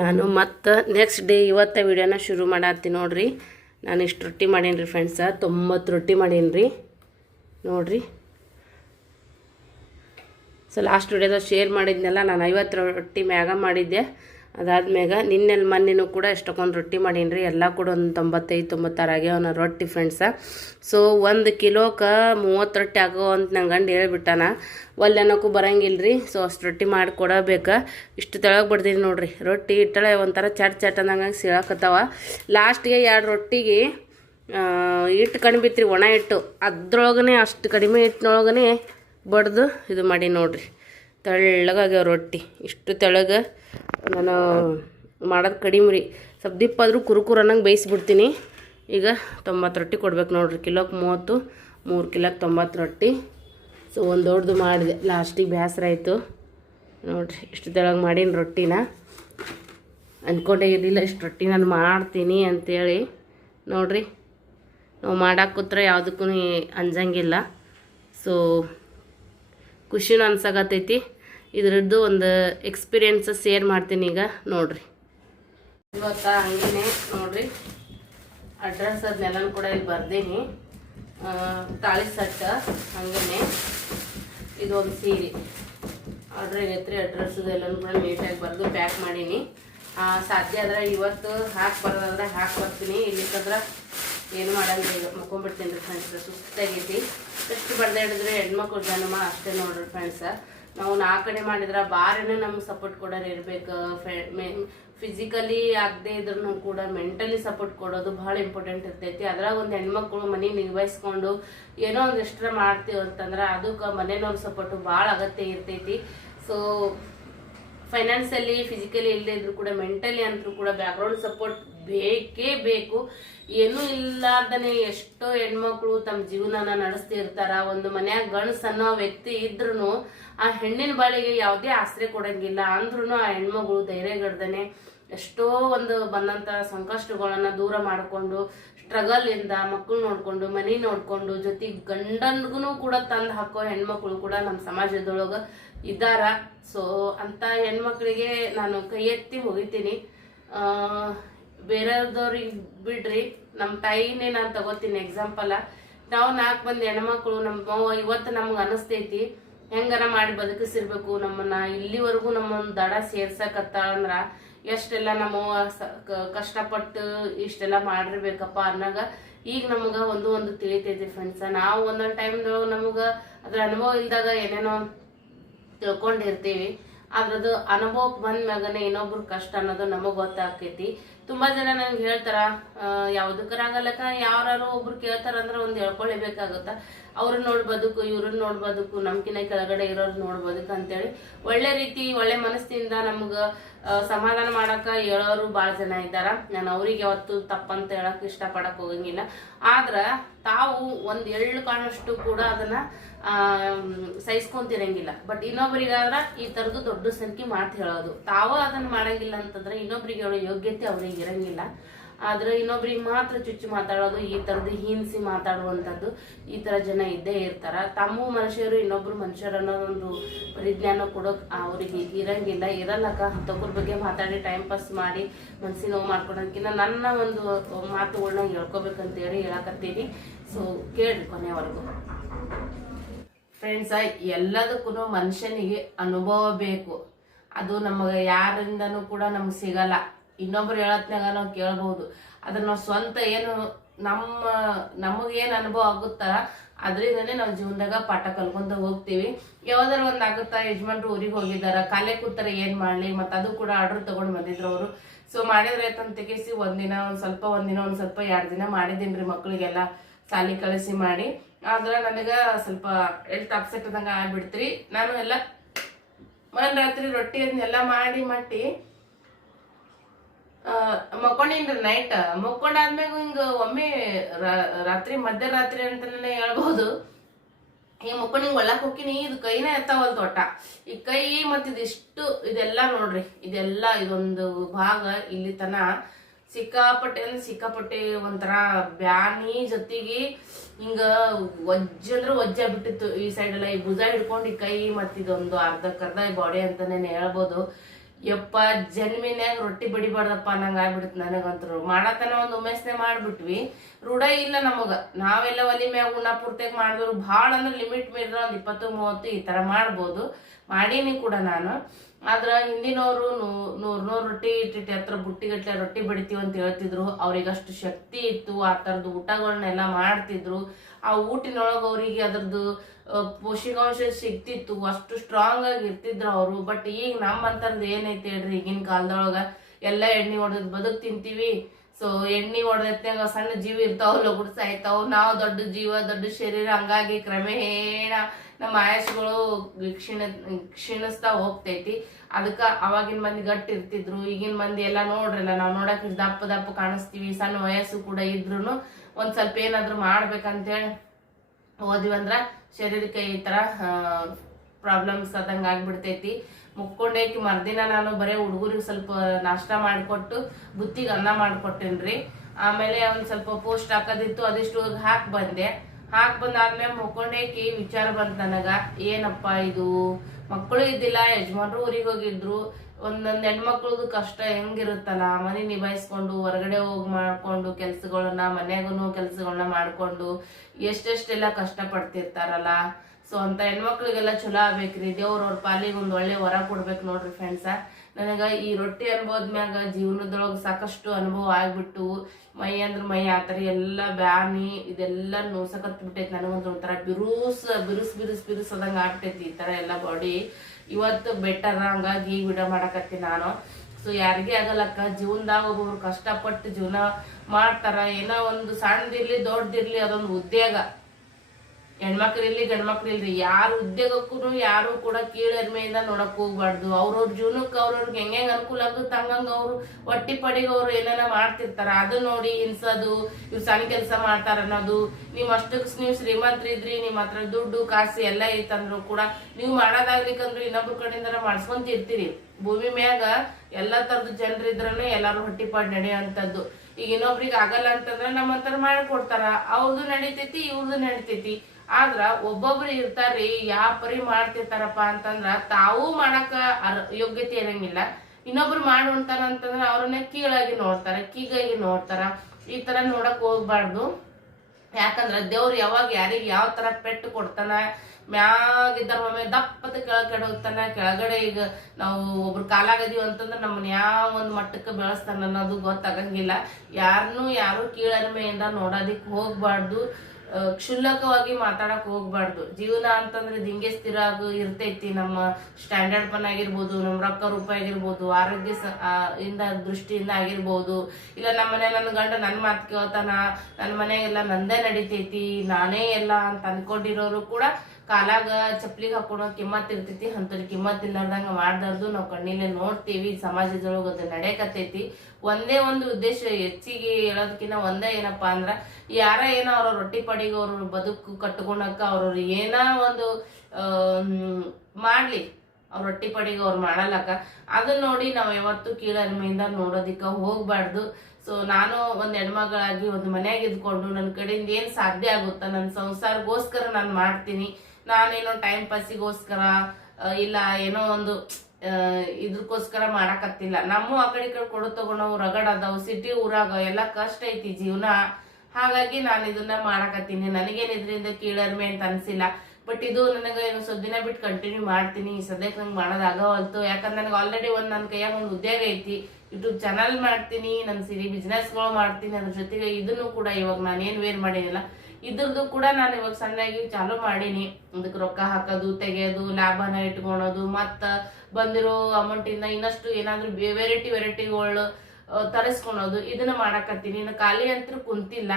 ನಾನು ಮತ್ತು next day ಇವತ್ತು ವಿಡಿಯೋನ ಶುರು ಮಾಡತ್ತೀನಿ ನೋಡ್ರಿ. ನಾನು ಇಷ್ಟು ರೊಟ್ಟಿ ಮಾಡೀನಿ ರೀ ಫ್ರೆಂಡ್ಸ, 90 ರೊಟ್ಟಿ ಮಾಡೀನಿ ರೀ ನೋಡ್ರಿ. ಸೊ ಲಾಸ್ಟ್ ವಿಡಿಯೋದಾಗ ಶೇರ್ ಮಾಡಿದ್ನೆಲ್ಲ ನಾನು 50 ರೊಟ್ಟಿ ಮ್ಯಾಗ ಮಾಡಿದ್ದೆ. ಅದಾದ್ಮ್ಯಾಗ ಮೊನ್ನೆನೂ ಕೂಡ ಎಷ್ಟೊಂದು ರೊಟ್ಟಿ ಮಾಡೀನಿ ರೀ. ಎಲ್ಲ ಕೂಡ ಒಂದು 95-96 ಆಗ್ಯಾವ ರೊಟ್ಟಿ ಫ್ರೆಂಡ್ಸ. ಸೊ 1 ಕಿಲೋಕ್ಕೆ 30 ರೊಟ್ಟಿ ಆಗೋ ಅಂತ ನಂಗೆ ಗಂಡು ಹೇಳ್ಬಿಟ್ಟಾನ. ಒಲ್ಲೆನಕ್ಕೂ ಬರಂಗಿಲ್ಲ ರೀ. ಸೊ ಅಷ್ಟು ರೊಟ್ಟಿ ಮಾಡಿಕೊಡಬೇಕು. ಇಷ್ಟು ತೆಳಗೆ ಬಡ್ದೀನಿ ನೋಡ್ರಿ. ರೊಟ್ಟಿ ಇಟ್ಟಳೆ ಒಂಥರ ಚಟ್ ಅನ್ನಂಗೆ ಸಿಳಕತ್ತಾವ. ಲಾಸ್ಟಿಗೆ 2 ರೊಟ್ಟಿಗೆ ಹಿಟ್ಟು ಕಡಿಮೆ ಬಿತ್ರಿ, ಒಣ ಹಿಟ್ಟು. ಅದ್ರೊಳಗನೆ ಅಷ್ಟು ಕಡಿಮೆ ಹಿಟ್ಟಿನೊಳಗನೆ ಬಡ್ದು ಇದು ಮಾಡಿ ನೋಡ್ರಿ. ತೆಳ್ಳಗಾಗ್ಯಾವ ರೊಟ್ಟಿ. ಇಷ್ಟು ತೆಳಗೆ ನಾನು ಮಾಡೋದು ಕಡಿಮೆ ರೀ. ಸ್ವಲ್ಪ ದಿಪ್ಪಾದರೂ ಕುರುಕುರು ಅನ್ನಂಗೆ ಬೇಯಿಸ್ಬಿಡ್ತೀನಿ. ಈಗ 90 ರೊಟ್ಟಿ ಕೊಡ್ಬೇಕು ನೋಡ್ರಿ. ಕಿಲೋಕ್ಕೆ 30, 3 ಕಿಲೋಕ್ಕೆ 90 ರೊಟ್ಟಿ. ಸೊ ಒಂದು ದೊಡ್ಡದು ಮಾಡಿದೆ. ಲಾಸ್ಟಿಗೆ ಬೇಸರ ಆಯಿತು ನೋಡ್ರಿ. ಇಷ್ಟು ತೆಳಗೆ ಮಾಡೀನಿ ರೊಟ್ಟಿನ. ಅಂದ್ಕೊಂಡೇ ಇರಲಿಲ್ಲ ಇಷ್ಟು ರೊಟ್ಟಿ ನಾನು ಮಾಡ್ತೀನಿ ಅಂಥೇಳಿ ನೋಡ್ರಿ. ನಾವು ಮಾಡಕ್ಕೆ ಕೂತ್ರೆ ಯಾವುದಕ್ಕೂ ಅಂಜಂಗಿಲ್ಲ. ಸೊ ಖುಷಿನೂ ಅನ್ಸಾಕತ್ತೈತಿ. ಇದ್ರದ್ದು ಒಂದು ಎಕ್ಸ್ಪೀರಿಯನ್ಸ್ ಶೇರ್ ಮಾಡ್ತೀನಿ ಈಗ ನೋಡ್ರಿ. ಇವತ್ತು ಹಂಗೇನೆ ನೋಡ್ರಿ, ಅಡ್ರೆಸ್ ಅದನ್ನೆಲ್ಲನೂ ಕೂಡ ಇಲ್ಲಿ ಬರ್ದೀನಿ. ತಾಳಿ ಸಟ್ಟ ಹಂಗೇನೆ ಇದೊಂದು ಸೀರೆ ಆರ್ಡ್ರ್ ಆಗೈತ್ರಿ. ಅಡ್ರೆಸ್ದು ಎಲ್ಲನೂ ಕೂಡ ನೀಟಾಗಿ ಬರೆದು ಪ್ಯಾಕ್ ಮಾಡೀನಿ. ಸಾಧ್ಯ ಆದ್ರೆ ಇವತ್ತು ಹಾಕಿ ಬರೋದಾದ್ರೆ ಹಾಕಿ ಬರ್ತೀನಿ. ಇಲ್ಲಿಕ್ಕಂದ್ರೆ ಏನು ಮಾಡಂಗಿಲ್ಲ, ಮಕ್ಕೊಂಡ್ಬಿಡ್ತೀನಿ ರೀ ಫ್ರೆಂಡ್ಸ್. ಸುಸ್ತಾಗೈತಿ. ಎಷ್ಟು ಬರ್ದೆ ಹಿಡಿದ್ರೆ ಹೆಣ್ಮಕ್ಳು ಜನ್ಮ ಅಷ್ಟೇ ನೋಡ್ರಿ ಫ್ರೆಂಡ್ಸ. ನಾವು 4 ಕಡೆ ಮಾಡಿದ್ರೆ ಬಾರೇನೆ ನಮ್ಗೆ ಸಪೋರ್ಟ್ ಕೊಡೋರು ಇರಬೇಕು. ಫಿಸಿಕಲಿ ಆಗದೆ ಇದ್ರೂ ಕೂಡ ಮೆಂಟಲಿ ಸಪೋರ್ಟ್ ಕೊಡೋದು ಭಾಳ ಇಂಪಾರ್ಟೆಂಟ್ ಇರ್ತೈತಿ. ಅದ್ರಾಗ ಒಂದು ಹೆಣ್ಮಕ್ಳು ಮನೆ ನಿಭಾಯಿಸ್ಕೊಂಡು ಏನೋ ಒಂದು ಎಕ್ಸ್ಟ್ರಾ ಮಾಡ್ತೀವಿ ಅಂತಂದ್ರೆ ಅದಕ್ಕೆ ಮನೆಯವ್ರ ಸಪೋರ್ಟು ಭಾಳ ಅಗತ್ಯ ಇರ್ತೈತಿ. ಸೊ ಫೈನಾನ್ಸಿಯಲಿ ಫಿಸಿಕಲಿ ಇಲ್ಲದೆ ಇದ್ರು ಕೂಡ ಮೆಂಟಲಿ ಅಂತೂ ಕೂಡ ಬ್ಯಾಕ್ಗ್ರೌಂಡ್ ಸಪೋರ್ಟ್ ಬೇಕೇ ಬೇಕು. ಏನೂ ಇಲ್ಲಾರ್ದನೆ ಎಷ್ಟೋ ಹೆಣ್ಮಕ್ಳು ತಮ್ಮ ಜೀವನನ ನಡೆಸ್ತಿರ್ತಾರ. ಒಂದು ಮನ್ಯಾಗ ಗಣಸ್ ಅನ್ನೋ ವ್ಯಕ್ತಿ ಇದ್ರೂ ಆ ಹೆಣ್ಣಿನ ಬಾಳಿಗೆ ಯಾವುದೇ ಆಶ್ರಯ ಕೊಡಂಗಿಲ್ಲ. ಅಂದ್ರೂ ಆ ಹೆಣ್ಮಗಳು ಧೈರ್ಯಗಡ್ದನೆ ಎಷ್ಟೋ ಒಂದು ಬಂದಂಥ ಸಂಕಷ್ಟಗಳನ್ನ ದೂರ ಮಾಡಿಕೊಂಡು ಸ್ಟ್ರಗಲ್ ಇಂದ ಮಕ್ಕಳು ನೋಡ್ಕೊಂಡು ಮನೆ ನೋಡ್ಕೊಂಡು ಜೊತೆಗೆ ಗಂಡನ್ಗೂ ಕೂಡ ತಂದು ಹಾಕೋ ಹೆಣ್ಮಕ್ಳು ಕೂಡ ನಮ್ಮ ಸಮಾಜದೊಳಗೆ ಇದ್ದಾರ. ಸೊ ಅಂತ ಹೆಣ್ಮಕ್ಳಿಗೆ ನಾನು ಕೈ ಎತ್ತಿ ಹೋಗಿತೀನಿ. ಬೇರೆದವ್ರಿಗೆ ಬಿಡ್ರಿ, ನಮ್ಮ ತಾಯಿನೇ ನಾನು ತಗೋತೀನಿ ಎಕ್ಸಾಂಪಲ. ನಾವು 4 ಮಂದಿ ಹೆಣ್ಮಕ್ಳು ನಮ್ಮ ಇವತ್ತು ನಮ್ಗೆ ಅನಿಸ್ತೈತಿ ಹೆಂಗಾರ ಮಾಡಿ ಬದುಕಿಸಿರ್ಬೇಕು. ನಮ್ಮನ್ನ ಇಲ್ಲಿವರೆಗೂ ನಮ್ಮೊಂದು ದಡ ಸೇರ್ಸಕತ್ತಾಳಂದ್ರ ಎಷ್ಟೆಲ್ಲ ನಮ್ಮ ಕಷ್ಟಪಟ್ಟು ಇಷ್ಟೆಲ್ಲ ಮಾಡಿರ್ಬೇಕಪ್ಪ ಅನ್ನೋಗ ಈಗ ನಮ್ಗೆ ಒಂದು ತಿಳಿತೈತಿ ಫ್ರೆಂಡ್ಸ. ನಾವು ಒಂದೊಂದು ಟೈಮ್ದಾಗ ನಮ್ಗೆ ಅದ್ರ ಅನುಭವ ಇಲ್ದಾಗ ಏನೇನೋ ತಿಳ್ಕೊಂಡಿರ್ತೀವಿ. ಅದ್ರದ್ದು ಅನುಭವಕ್ಕೆ ಬಂದ್ಮ್ಯಾಗನೆ ಇನ್ನೊಬ್ರು ಕಷ್ಟ ಅನ್ನೋದು ನಮಗೆ ಗೊತ್ತಾಕೈತಿ. ತುಂಬಾ ಜನ ನಂಗೆ ಹೇಳ್ತಾರ, ಯಾವ್ದಕ್ಕರಾಗಲ್ಲಕ ಯಾರು ಒಬ್ರು ಕೇಳ್ತಾರಂದ್ರೆ ಒಂದು ಹೇಳ್ಕೊಳ್ಳೇಬೇಕಾಗುತ್ತ. ಅವ್ರನ್ನ ನೋಡ್ ಬದುಕು, ಇವ್ರನ್ನ ನೋಡ್ ಬದುಕು, ನಮ್ಕಿನ ಕೆಳಗಡೆ ಇರೋರು ನೋಡ್ ಬದುಕು ಅಂತೇಳಿ ಒಳ್ಳೆ ರೀತಿ ಒಳ್ಳೆ ಮನಸ್ಸಿಂದ ನಮ್ಗ ಸಮಾಧಾನ ಮಾಡಕ ಹೇಳೋರು ಭಾಳ ಜನ ಇದ್ದಾರ. ನಾನು ಅವ್ರಿಗೆ ಯಾವತ್ತು ತಪ್ಪಂತ ಹೇಳಕ್ ಇಷ್ಟಪಡಕ್ ಹೋಗಂಗಿಲ್ಲ. ಆದ್ರ ತಾವು ಒಂದ್ ಎಳ್ಳು ಕಾಣಷ್ಟು ಕೂಡ ಅದನ್ನ ಸಹಿಸ್ಕೊಂತಿರಂಗಿಲ್ಲ. ಬಟ್ ಇನ್ನೊಬ್ರಿಗಾದ್ರ ಈ ತರದ್ದು ದೊಡ್ಡ ಸಂಖ್ಯೆ ಮಾತು ಹೇಳೋದು. ತಾವು ಅದನ್ನ ಮಾಡಂಗಿಲ್ಲ ಅಂತಂದ್ರೆ ಇನ್ನೊಬ್ರಿಗೆ ಹೇಳೋ ಯೋಗ್ಯತೆ ಅವ್ರಿಗೆ ಇರಂಗಿಲ್ಲ. ಆದ್ರೆ ಇನ್ನೊಬ್ರಿಗೆ ಮಾತ್ರ ಚುಚ್ಚು ಮಾತಾಡೋದು, ಈ ತರದ್ದು ಹಿಂಸಿ ಮಾತಾಡುವಂಥದ್ದು ಈ ತರ ಜನ ಇದ್ದೇ ಇರ್ತಾರ. ತಮ್ಮ ಮನುಷ್ಯರು ಇನ್ನೊಬ್ರು ಮನುಷ್ಯರು ಅನ್ನೋದೊಂದು ಪರಿಜ್ಞಾನ ಕೊಡೋಕ್ ಅವ್ರಿಗೆ ಇರಂಗಿಲ್ಲ. ಇರಲ್ಲಕ್ಕ ತಗೊರ್ ಬಗ್ಗೆ ಮಾತಾಡಿ ಟೈಮ್ ಪಾಸ್ ಮಾಡಿ ಮನ್ಸಿನ ನೋವು ಮಾಡ್ಕೊಳೋದಕ್ಕಿಂತ ನನ್ನ ಒಂದು ಮಾತುಗಳನ್ನ ಹೇಳ್ಕೊಬೇಕಂತ ಹೇಳಿ ಹೇಳಕತ್ತೀನಿ. ಸೊ ಕೇಳ್ರಿ ಕೊನೆವರೆಗೂ ಫ್ರೆಂಡ್ಸ. ಎಲ್ಲದಕ್ಕೂ ಮನುಷ್ಯನಿಗೆ ಅನುಭವ ಬೇಕು. ಅದು ನಮಗೆ ಯಾರಿಂದನೂ ಕೂಡ ನಮ್ಗೆ ಸಿಗಲ್ಲ. ಇನ್ನೊಬ್ರು ಹೇಳತ್ನಾಗ ನಾವು ಕೇಳ್ಬಹುದು. ಅದನ್ನ ನಾವು ಸ್ವಂತ ಏನು ನಮಗೇನು ಅನುಭವ ಆಗುತ್ತಾರ ಅದ್ರಿಂದನೇ ನಾವು ಜೀವನದಾಗ ಪಾಠ ಕಲ್ಕೊಂತ ಹೋಗ್ತೀವಿ. ಯಾವ್ದಾರ ಒಂದ್ ಆಗುತ್ತಾ, ಯಜಮಾನ್ರು ಊರಿಗೆ ಹೋಗಿದಾರ, ಕಾಲೇ ಕೂತಾರ, ಏನ್ ಮಾಡ್ಲಿ. ಮತ್ತೆ ಅದು ಕೂಡ ಆರ್ಡರ್ ತಗೊಂಡ್ ಬಂದಿದ್ರು ಅವರು. ಸೊ ಮಾಡಿದ್ರೆ ಅಂತ ತೆಗಿಸಿ ಒಂದಿನ ಒಂದ್ ಸ್ವಲ್ಪ 2 ದಿನ ಮಾಡಿದೀನ್ರಿ ಮಕ್ಳಿಗೆಲ್ಲ ಸಾಲಿ ಕಳಿಸಿ ಮಾಡಿ. ಆದ್ರ ನನಗ ಸ್ವಲ್ಪ ಹೆಲ್ತ್ ಅಪ್ಸೆಟ್ ಆದಂಗ ಆಗ್ಬಿಡ್ತ್ರಿ. ನಾನು ಎಲ್ಲ ರಾತ್ರಿ ರೊಟ್ಟಿ ಅದನ್ನೆಲ್ಲ ಮಾಡಿ ಮಟ್ಟಿ ಮಕ್ಕೊಂಡೇನ್ರಿ. ನೈಟ್ ಮಕ್ಕೊಂಡಾದ್ಮ್ಯಾಗ ಹಿಂಗ ಒಮ್ಮೆ ರಾತ್ರಿ ಮಧ್ಯರಾತ್ರಿ ಅಂತಾನೆ ಹೇಳ್ಬಹುದು. ಹಿಂಗ ಮಕ್ಕೊಂಡು ಹಿಂಗ್ ಒಳ್ಳಕ್ ಹೋಗಿನಿ, ಇದು ಕೈನ ಎತ್ತಾವಲ್ದು ಒಟ್ಟ. ಈ ಕೈ ಮತ್ ಇದಿಷ್ಟು ಇದೆಲ್ಲ ನೋಡ್ರಿ, ಇದೆಲ್ಲ ಇದೊಂದು ಭಾಗ ಇಲ್ಲಿ ತನ ಸಿಕ್ಕಾಪಟ್ಟೆ ಒಂಥರ ಬ್ಯಾನಿ ಜೊತೆಗೆ ಹಿಂಗ ವಜ್ಜ ಬಿಟ್ಟಿತ್ತು. ಈ ಸೈಡ್ ಎಲ್ಲ ಈ ಭುಜ ಹಿಡ್ಕೊಂಡು ಈ ಕೈ ಮತ್ತಿದೊಂದು ಅರ್ಧಕ್ಕರ್ಧ ಬಾಡಿ ಅಂತಾನೆ ಹೇಳ್ಬೋದು. ಯಪ್ಪ ಜನ್ಮಿನ್ಯಾಗ ರೊಟ್ಟಿ ಬಡಿಬಾರ್ದಪ್ಪ ನಂಗೆ ಆಗ್ಬಿಡುತ್ತೆ ನನಗಂತರು. ಮಾಡತನ ಒಂದು ಉಮೇಸ್ನೆ ಮಾಡ್ಬಿಟ್ವಿ, ರೂಢ ಇಲ್ಲ ನಮಗ. ನಾವೆಲ್ಲ ಒಲಿ ಮ್ಯಾಗ ಉಣ್ಣ ಪೂರ್ತಿಯಾಗಿ ಮಾಡಿದ್ರು ಭಾಳ ಅಂದ್ರೆ ಲಿಮಿಟ್ ಮೀರಿದ್ರೆ ಒಂದು 20-30 ಈ ತರ ಮಾಡ್ಬೋದು. ಮಾಡೀನಿ ಕೂಡ ನಾನು. ಆದ್ರ ಹಿಂದಿನವರು 100 ರೊಟ್ಟಿ ಇಟ್ಟಿಟ್ಟು ಹತ್ರ ಬುಟ್ಟಿಗಟ್ಲೆ ರೊಟ್ಟಿ ಬಡಿತೀವಿ ಅಂತ ಹೇಳ್ತಿದ್ರು. ಅವ್ರಿಗಷ್ಟು ಶಕ್ತಿ ಇತ್ತು, ಆ ತರದ್ದು ಊಟಗಳನ್ನೆಲ್ಲ ಮಾಡ್ತಿದ್ರು. ಆ ಊಟಿನೊಳಗೆ ಅವ್ರಿಗೆ ಅದ್ರದ್ದು ಪೋಷಕಾಂಶ ಸಿಗ್ತಿತ್ತು, ಅಷ್ಟು ಸ್ಟ್ರಾಂಗ್ ಆಗಿ ಇರ್ತಿದ್ರು ಅವರು. ಬಟ್ ಈಗ ನಮ್ಮಂತರ್ದು ಏನೈತಿ ಹೇಳ್ರಿ, ಈಗಿನ ಕಾಲದೊಳಗ ಎಲ್ಲ ಎಣ್ಣೆ ಹೊಡೆದ್ ಬದುಕ್ ತಿಂತೀವಿ. ಸೊ ಎಣ್ಣೆ ಹೊಡೆದತ್ನಾಗ ಸಣ್ಣ ಜೀವ ಇರ್ತಾವ, ಲಗುಡ್ ಸಾಯ್ತಾವ. ನಾವು ದೊಡ್ಡ ಜೀವ, ದೊಡ್ಡ ಶರೀರ, ಹಂಗಾಗಿ ಕ್ರಮೇಣ ನಮ್ಮ ಆಯಸ್ಸುಗಳು ಕ್ಷೀಣಿಸ್ತಾ ಹೋಗ್ತೈತಿ. ಅದಕ್ಕ ಅವಾಗಿನ ಮಂದಿ ಗಟ್ಟಿ ಇರ್ತಿದ್ರು. ಈಗಿನ ಮಂದಿ ಎಲ್ಲ ನೋಡ್ರಲ್ಲ, ನಾವು ನೋಡಕ್ ದಪ್ಪ ದಪ್ಪ ಕಾಣಿಸ್ತೀವಿ. ಸಣ್ಣ ವಯಸ್ಸು ಕೂಡ ಇದ್ರುನು ಒಂದ್ ಸ್ವಲ್ಪ ಏನಾದ್ರು ಮಾಡ್ಬೇಕಂತೇಳಿ ಹೋದಿವಂದ್ರ ಶರೀರಕ್ಕೆ ಈ ತರ ಪ್ರಾಬ್ಲಮ್ಸ್ ಆದಂಗ ಆಗ್ಬಿಡ್ತೈತಿ. ಮುಕ್ಕೊಂಡೇಕಿ ಮರ್ದಿನ ನಾನು ಬರೇ ಹುಡುಗರಿಗೆ ಸ್ವಲ್ಪ ನಾಷ್ಟ ಮಾಡಿಕೊಟ್ಟು ಬುತ್ತಿಗೆ ಅನ್ನ ಮಾಡ್ಕೊಟ್ಟೇನ್ರಿ. ಆಮೇಲೆ ಒಂದ್ ಸ್ವಲ್ಪ ಪೋಸ್ಟ್ ಹಾಕೋದಿತ್ತು, ಅದಿಷ್ಟು ಹಾಕ್ ಬಂದಾದ್ಮೇಲೆ ಮುಕ್ಕೊಂಡೇಕಿ ವಿಚಾರ ಬಂತ ನನಗ, ಏನಪ್ಪ ಇದು ಮಕ್ಕಳು ಇದ್ದಿಲ್ಲ, ಯಜಮಾನ್ರು ಊರಿಗೆ ಹೋಗಿದ್ರು. ಒಂದೊಂದ್ ಹೆಣ್ಮಕ್ಳದು ಕಷ್ಟ ಹೆಂಗಿರುತ್ತಲ್ಲ, ಮನೆ ನಿಭಾಯಿಸ್ಕೊಂಡು ಹೊರಗಡೆ ಹೋಗಿ ಮಾಡ್ಕೊಂಡು ಕೆಲ್ಸಗಳನ್ನ, ಮನ್ಯಾಗನು ಕೆಲ್ಸಗಳನ್ನ ಮಾಡ್ಕೊಂಡು ಎಷ್ಟೆಷ್ಟೆಲ್ಲ ಕಷ್ಟ ಪಡ್ತಿರ್ತಾರಲ್ಲ. ಸೊ ಅಂತ ಹೆಣ್ಮಕ್ಳಿಗೆಲ್ಲ ಚಲೋ ಆಗ್ಬೇಕ್ರಿ. ದೇವ್ರವ್ರ ಪಾಲಿಗೆ ಒಂದ್ ಒಳ್ಳೆ ವರ ಕೊಡ್ಬೇಕು ನೋಡ್ರಿ ಫ್ರೆಂಡ್ಸ. ನನಗ ಈ ರೊಟ್ಟಿ ಅನ್ಬೋದ್ ಮ್ಯಾಗ ಜೀವನದೊಳಗ ಸಾಕಷ್ಟು ಅನುಭವ ಆಗ್ಬಿಟ್ಟು, ಮೈ ಅಂದ್ರ ಮೈ ಆತರ ಎಲ್ಲ ಬ್ಯಾನಿ ಇದೆಲ್ಲ ನೋಸಕತ್ ಬಿಟ್ಟೈತಿ. ನನಗೊಂದು ಒಂಥರ ಬಿರುಸ್ ಅದಂಗ ಆಗ್ಬಿಟ್ಟೈತಿ ಈ ತರ ಎಲ್ಲ ಬಾಡಿ. ಇವತ್ತು ಬೆಟರ್, ಹಂಗಾಗಿ ಈಗ ವಿಡಿಯೋ ಮಾಡಕತ್ತಿ ನಾನು. ಸೊ ಯಾರಿಗೇ ಆಗಲ್ಲಕ್ಕ, ಜೀವನದಾಗ ಒಬ್ಬೊಬ್ರು ಕಷ್ಟಪಟ್ಟು ಜೀವನ ಮಾಡ್ತಾರ. ಏನೋ ಒಂದು ಸಣ್ಣದಿರ್ಲಿ ದೊಡ್ಡದಿರ್ಲಿ ಅದೊಂದು ಉದ್ಯೋಗ. ಹೆಣ್ಮಕ್ಳಿರ್ಲಿ ಗಂಡ್ಮಕ್ಳಿಲ್ರಿ, ಯಾರ ಉದ್ಯೋಗಕ್ಕೂ ಯಾರು ಕೂಡ ಕೀಳರಿಮೆಯಿಂದ ನೋಡಕ್ ಹೋಗ್ಬಾರ್ದು. ಅವ್ರವ್ರ ಜೀವನಕ್ಕೆ ಅವ್ರವ್ರಿಗೆ ಹೆಂಗ್ ಅನುಕೂಲ ಆಗುತ್ತೆ ಹಂಗಂಗ ಅವ್ರು ಹೊಟ್ಟಿ ಪಡಿಗೆ ಅವ್ರು ಏನೇನ ಮಾಡ್ತಿರ್ತಾರ. ಅದು ನೋಡಿ ಇನ್ಸೋದು, ಇವ್ ಸಣ್ಣ ಕೆಲಸ ಮಾಡ್ತಾರ ಅನ್ನೋದು. ನೀವ್ ಅಷ್ಟಕ್ಕೆ ನೀವು ಶ್ರೀಮಂತರಿದ್ರಿ, ನಿಮ್ ಹತ್ರ ದುಡ್ಡು ಕಾಸು ಎಲ್ಲ ಐತಂದ್ರು ಕೂಡ ನೀವು ಮಾಡೋದಾಗ್ಲಿಕ್ಕಂದ್ರು ಇನ್ನೊಬ್ರ ಕಡೆಯಿಂದ ಮಾಡ್ಸ್ಕೊಂತ ಇರ್ತೀರಿ. ಭೂಮಿ ಮ್ಯಾಗ ಎಲ್ಲಾ ತರದ ಜನರಿದ್ರನೆ ಎಲ್ಲಾರು ಹೊಟ್ಟಿ ಪಾಡ್ ನಡೆಯುವಂತದ್ದು. ಈಗ ಇನ್ನೊಬ್ರಿಗೆ ಆಗಲ್ಲ ಅಂತಂದ್ರ ನಮ್ಮಂತರ ಮಾಡ್ಕೊಡ್ತಾರ, ಅವ್ರದ್ದು ನಡಿತೈತಿ ಇವ್ರದ್ದು ನಡಿತೈತಿ. ಆದ್ರ ಒಬ್ಬೊಬ್ರು ಇರ್ತಾರ್ರಿ, ಯಾವ ಪರಿ ಮಾಡ್ತಿರ್ತಾರಪ್ಪ ಅಂತಂದ್ರ ತಾವು ಮಾಡಕ ಯೋಗ್ಯತೆ ಇರಂಗಿಲ್ಲ, ಇನ್ನೊಬ್ರು ಮಾಡುವಂತಾರ ಅಂತಂದ್ರ ಅವ್ರನ್ನ ಕೀಳಾಗಿ ನೋಡ್ತಾರ. ಈ ತರ ನೋಡಕ್ ಹೋಗ್ಬಾರ್ದು. ಯಾಕಂದ್ರ ದೇವ್ರು ಯಾವಾಗ ಯಾರಿಗೆ ಯಾವ ತರ ಪೆಟ್ಟು ಕೊಡ್ತಾನ, ಮ್ಯಾಗಿದ್ದಾರ ಒಮ್ಮೆ ದಪ್ಪದ ಕೆಳಗಡೆ ಹೋಗ್ತಾನ. ಕೆಳಗಡೆ ಈಗ ನಾವು ಒಬ್ರು ಕಾಲಾಗದೀವಿ ಅಂತಂದ್ರೆ ನಮ್ಮನ್ನ ಯಾವ ಒಂದ್ ಮಟ್ಟಕ್ಕೆ ಬೆಳೆಸ್ತಾನ ಅನ್ನೋದು ಗೊತ್ತಾಗಂಗಿಲ್ಲ. ಯಾರು ಕೀಳರಿಮೆಯಿಂದ ನೋಡೋದಿಕ್ ಹೋಗ್ಬಾರ್ದು, ಕ್ಷುಲ್ಲಕವಾಗಿ ಮಾತಾಡಕ್ ಹೋಗ್ಬಾರ್ದು. ಜೀವನ ಅಂತಂದ್ರೆ ಹಿಂಗೆ ಸ್ಥಿರ ಇರ್ತೈತಿ. ನಮ್ಮ ಸ್ಟ್ಯಾಂಡರ್ಡ್ ಪನ್ ಆಗಿರ್ಬೋದು, ನಮ್ ರೊಕ್ಕ ರೂಪಾಯಿ ಆಗಿರ್ಬೋದು, ಆರೋಗ್ಯ ದೃಷ್ಟಿಯಿಂದ ಆಗಿರ್ಬೋದು. ಇಲ್ಲ ನಮ್ಮ ಮನೆ ನನ್ನ ಗಂಡ ನನ್ ಮಾತು ಕೇಳ್ತಾನ, ನನ್ನ ಮನೆಗೆಲ್ಲ ನಂದೇ ನಡಿತೈತಿ, ನಾನೇ ಎಲ್ಲ ಅಂತ ಅನ್ಕೊಂಡಿರೋರು ಕೂಡ ಕಾಲಾಗ ಚಪ್ಲಿಗೆ ಹಾಕೊಳೋ ಕಿಮ್ಮತ್ ಇರ್ತೈತಿ. ಅಂತಲ್ಲಿ ಕಿಮ್ಮತ್ ಇಲ್ಲಾರ್ದಂಗ ಮಾಡ್ದಾರ್ದು ನಾವು ಕಣ್ಣಿಲೆ ನೋಡ್ತೀವಿ. ಸಮಾಜದೊಳಗ ಅದು ನಡೆಯಕತ್ತೈತಿ. ಒಂದೇ ಒಂದು ಉದ್ದೇಶ ಹೆಚ್ಚಿಗೆ ಹೇಳೋದಕ್ಕಿಂತ ಒಂದೇ ಏನಪ್ಪಾ ಅಂದ್ರ, ಯಾರ ಏನೋ ಅವ್ರ ರೊಟ್ಟಿ ಪಡಿಗೆ ಅವ್ರ ಬದುಕು ಕಟ್ಕೊಳಕ ಅವ್ರವ್ರು ಏನೋ ಒಂದು ಮಾಡ್ಲಿ, ಅವ್ರ ರೊಟ್ಟಿ ಪಡಿಗೆ ಅವ್ರು ಮಾಡಲಕ್ಕ. ಅದನ್ನ ನೋಡಿ ನಾವ್ ಯಾವತ್ತು ಕೀಳರಿಮೆಯಿಂದ ನೋಡೋದಿಕ್ಕ ಹೋಗ್ಬಾರ್ದು. ಸೊ ನಾನು ಒಂದ್ ಹೆಣ್ಮಗಳಾಗಿ ಒಂದು ಮನ್ಯಾಗ ಇದ್ಕೊಂಡು ನನ್ನ ಕಡೆಯಿಂದ ಏನ್ ಸಾಧ್ಯ ಆಗುತ್ತಾ, ನನ್ನ ಸಂಸಾರಗೋಸ್ಕರ ನಾನು ಮಾಡ್ತೀನಿ. ನಾನೇನೋ ಟೈಮ್ ಪಾಸಿಗೋಸ್ಕರ ಇಲ್ಲ ಏನೋ ಒಂದು ಇದ್ರಕೋಸ್ಕರ ಮಾಡಕತ್ತಿಲ್ಲ. ನಮ್ಮ ಆ ಕಡೆ ಕೊಡು ತಗೊಂಡವು ರಗಡ್ ಅದಾವು, ಸಿಟಿ ಊರಾಗ ಎಲ್ಲ ಕಷ್ಟ ಐತಿ ಜೀವನ. ಹಾಗಾಗಿ ನಾನು ಇದನ್ನ ಮಾಡಕತ್ತೀನಿ. ನನಗೇನ್ ಇದರಿಂದ ಕೀಳರಿಮೆ ಅಂತ ಅನ್ಸಿಲ್ಲ. ಬಟ್ ಇದು ನನಗೆ ಸ್ವಲ್ಪ ದಿನ ಬಿಟ್ಟು ಕಂಟಿನ್ಯೂ ಮಾಡ್ತೀನಿ. ಸದ್ಯಕ್ಕೆ ನಂಗೆ ಮಾಡೋದಾಗವಲ್ತು. ಯಾಕಂದ್ರೆ ನನಗೆ ಆಲ್ರೆಡಿ ನನ್ನ ಕೈಯಾಗ ಒಂದು ಉದ್ಯೋಗ ಐತಿ. ಯೂಟ್ಯೂಬ್ ಚಾನಲ್ ಮಾಡ್ತೀನಿ, ನನ್ನ ಸಿರಿ ಬಿಸ್ನೆಸ್ಗಳು ಮಾಡ್ತೀನಿ. ಅದ್ರ ಜೊತೆಗೆ ಇದನ್ನು ಕೂಡ ಇವಾಗ ನಾನೇನು ವೇರ್ ಮಾಡೀನಿಲ್ಲ, ಇದ್ರದ್ದು ಕೂಡ ನಾನು ಇವಾಗ ಸಣ್ಣಾಗಿ ಚಾಲೂ ಮಾಡೀನಿ. ಅದಕ್ಕೆ ರೊಕ್ಕ ಹಾಕೋದು, ತೆಗೆಯೋದು, ಲಾಭನ ಇಟ್ಕೊಳೋದು, ಮತ್ತ ಬಂದಿರೋ ಅಮೌಂಟ್ ಇಂದ ಇನ್ನಷ್ಟು ಏನಾದ್ರು ವೆರೈಟಿಗಳು ತರಿಸ್ಕೊಳೋದು, ಇದನ್ನ ಮಾಡಕತ್ತೀನಿ. ಇನ್ನು ಖಾಲಿ ಅಂತೂ ಕುಂತಿಲ್ಲ.